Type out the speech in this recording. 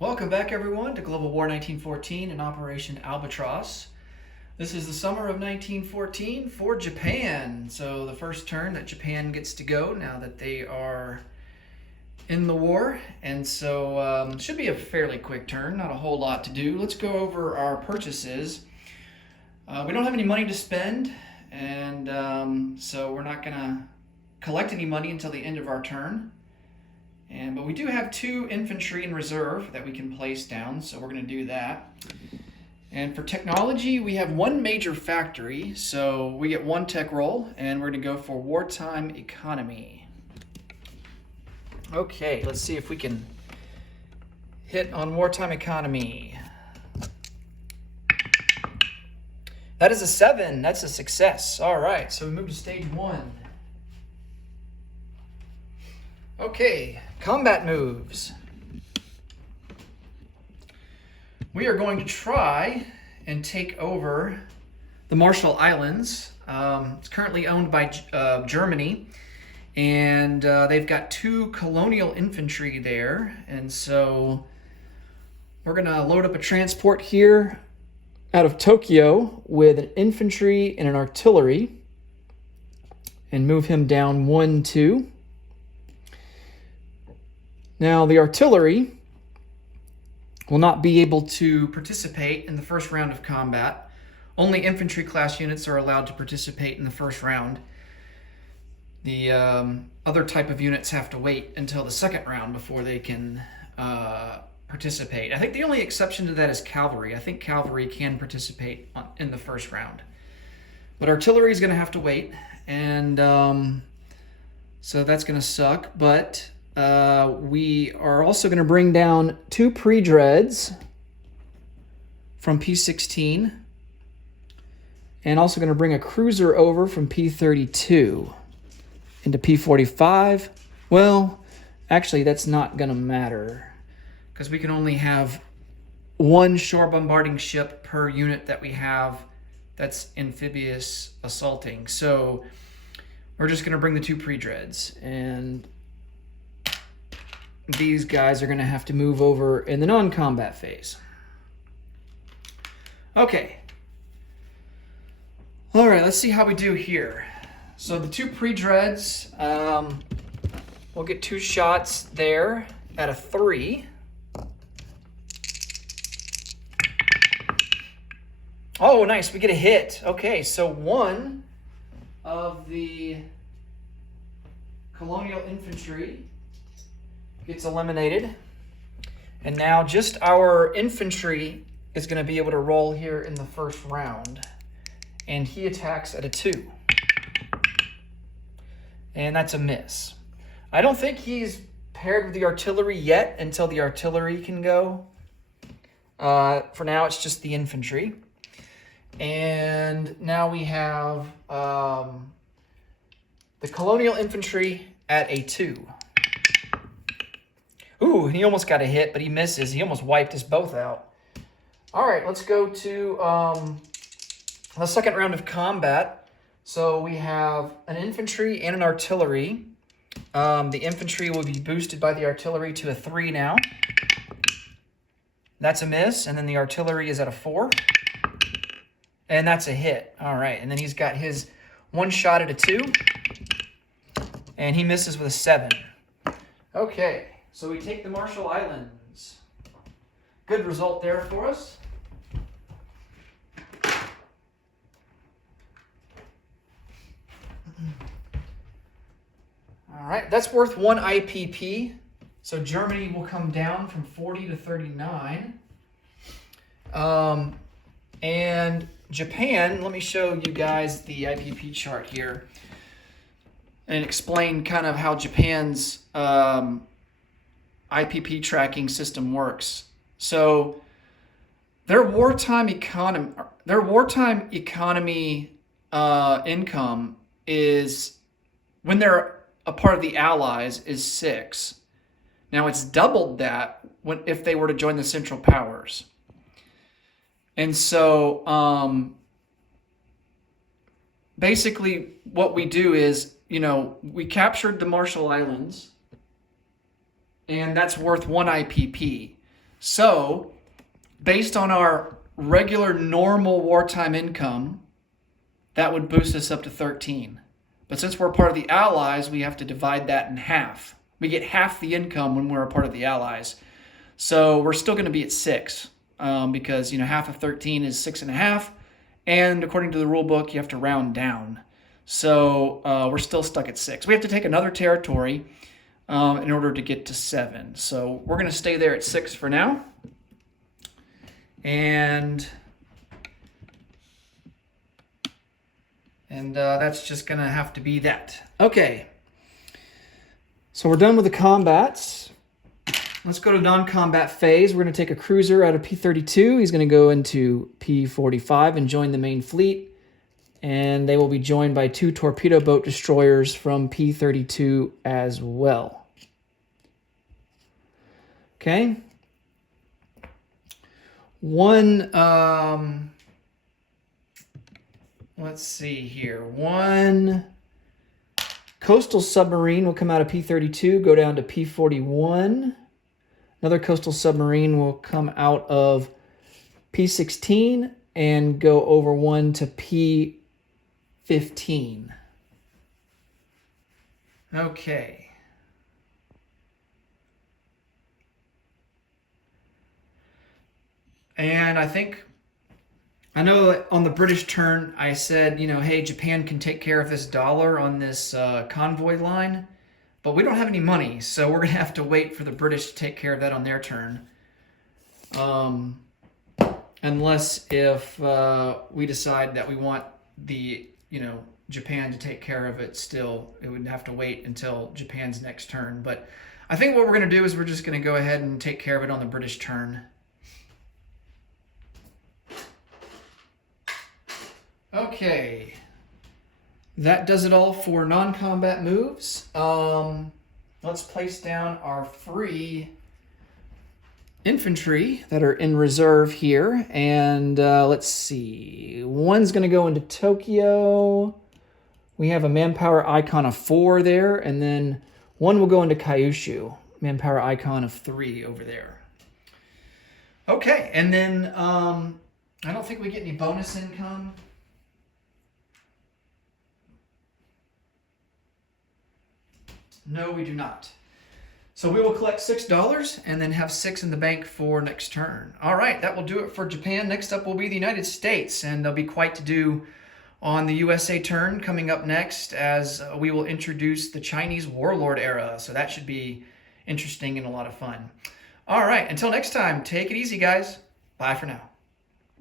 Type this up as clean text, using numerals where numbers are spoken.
Welcome back, everyone, to Global War 1914 and Operation Albatross. This is the summer of 1914 for Japan. So the first turn that Japan gets to go now that they are in the war. And so it should be a fairly quick turn, not a whole lot to do. Let's go over our purchases. We don't have any money to spend, and so we're not going to collect any money until the end of our turn. But we do have 2 infantry in reserve that we can place down, so we're going to do that. And for technology, we have 1 major factory, so we get 1 tech roll, and we're going to go for wartime economy. Okay, let's see if we can hit on wartime economy. That is a 7. That's a success. All right, so we move to stage 1. Okay, combat moves. We are going to try and take over the Marshall Islands. It's currently owned by Germany, and they've got 2 colonial infantry there. And so we're going to load up a transport here out of Tokyo with an infantry and an artillery and move him down 1, 2. Now, the artillery will not be able to participate in the first round of combat. Only infantry class units are allowed to participate in the first round. The other type of units have to wait until the second round before they can participate. I think the only exception to that is cavalry. I think cavalry can participate in the first round. But artillery is going to have to wait, and so that's going to suck. But we are also going to bring down 2 pre-dreads from P-16, and also going to bring a cruiser over from P-32 into P-45. Well, actually, that's not going to matter because we can only have 1 shore bombarding ship per unit that we have that's amphibious assaulting. So we're just going to bring the 2 pre-dreads, and these guys are going to have to move over in the non-combat phase. Okay. All right, let's see how we do here. So the 2 pre-dreads, we'll get 2 shots there at a 3. Oh, nice, we get a hit. Okay, so 1 of the colonial infantry gets eliminated, and now just our infantry is going to be able to roll here in the first round, and he attacks at a 2, and that's a miss. I don't think he's paired with the artillery yet until the artillery can go. For now, it's just the infantry, and now we have the colonial infantry at a 2. Ooh, he almost got a hit, but he misses. He almost wiped us both out. All right, let's go to the second round of combat. So we have an infantry and an artillery. The infantry will be boosted by the artillery to a 3 now. That's a miss, and then the artillery is at a 4. And that's a hit. All right, and then he's got his 1 shot at a 2. And he misses with a 7. Okay. So we take the Marshall Islands. Good result there for us. All right, that's worth 1 IPP. So Germany will come down from 40 to 39. And Japan, let me show you guys the IPP chart here and explain kind of how Japan's IPP tracking system works. So their wartime economy income is, when they're a part of the Allies, is 6. Now it's doubled that if they were to join the Central Powers. And so basically what we do is, we captured the Marshall Islands, and that's worth 1 IPP. So, based on our regular normal wartime income, that would boost us up to 13. But since we're part of the Allies, we have to divide that in half. We get half the income when we're a part of the Allies. So we're still going to be at 6 because, half of 13 is 6.5. And according to the rule book, you have to round down. So we're still stuck at 6. We have to take another territory in order to get to 7. So we're going to stay there at 6 for now. And that's just going to have to be that. Okay. So we're done with the combats. Let's go to non-combat phase. We're going to take a cruiser out of P-32. He's going to go into P-45 and join the main fleet. And they will be joined by 2 torpedo boat destroyers from P-32 as well. Okay. Let's see here. One coastal submarine will come out of P-32, go down to P-41. Another coastal submarine will come out of P-16 and go over one to P-15. Okay. And I know that on the British turn, I said, hey, Japan can take care of this dollar on this convoy line, but we don't have any money, so we're going to have to wait for the British to take care of that on their turn. Unless if we decide that we want the, Japan to take care of it still, it would have to wait until Japan's next turn. But I think what we're going to do is we're just going to go ahead and take care of it on the British turn. Okay, that does it all for non-combat moves. Let's place down our free infantry that are in reserve here. And let's see, one's going to go into Tokyo. We have a manpower icon of 4 there, and then one will go into Kyushu, manpower icon of 3 over there. Okay, and then I don't think we get any bonus income. No, we do not. So we will collect $6 and then have 6 in the bank for next turn. All right, that will do it for Japan. Next up will be the United States, and there'll be quite to do on the USA turn coming up next, as we will introduce the Chinese warlord era. So that should be interesting and a lot of fun. All right, until next time, take it easy, guys. Bye for now.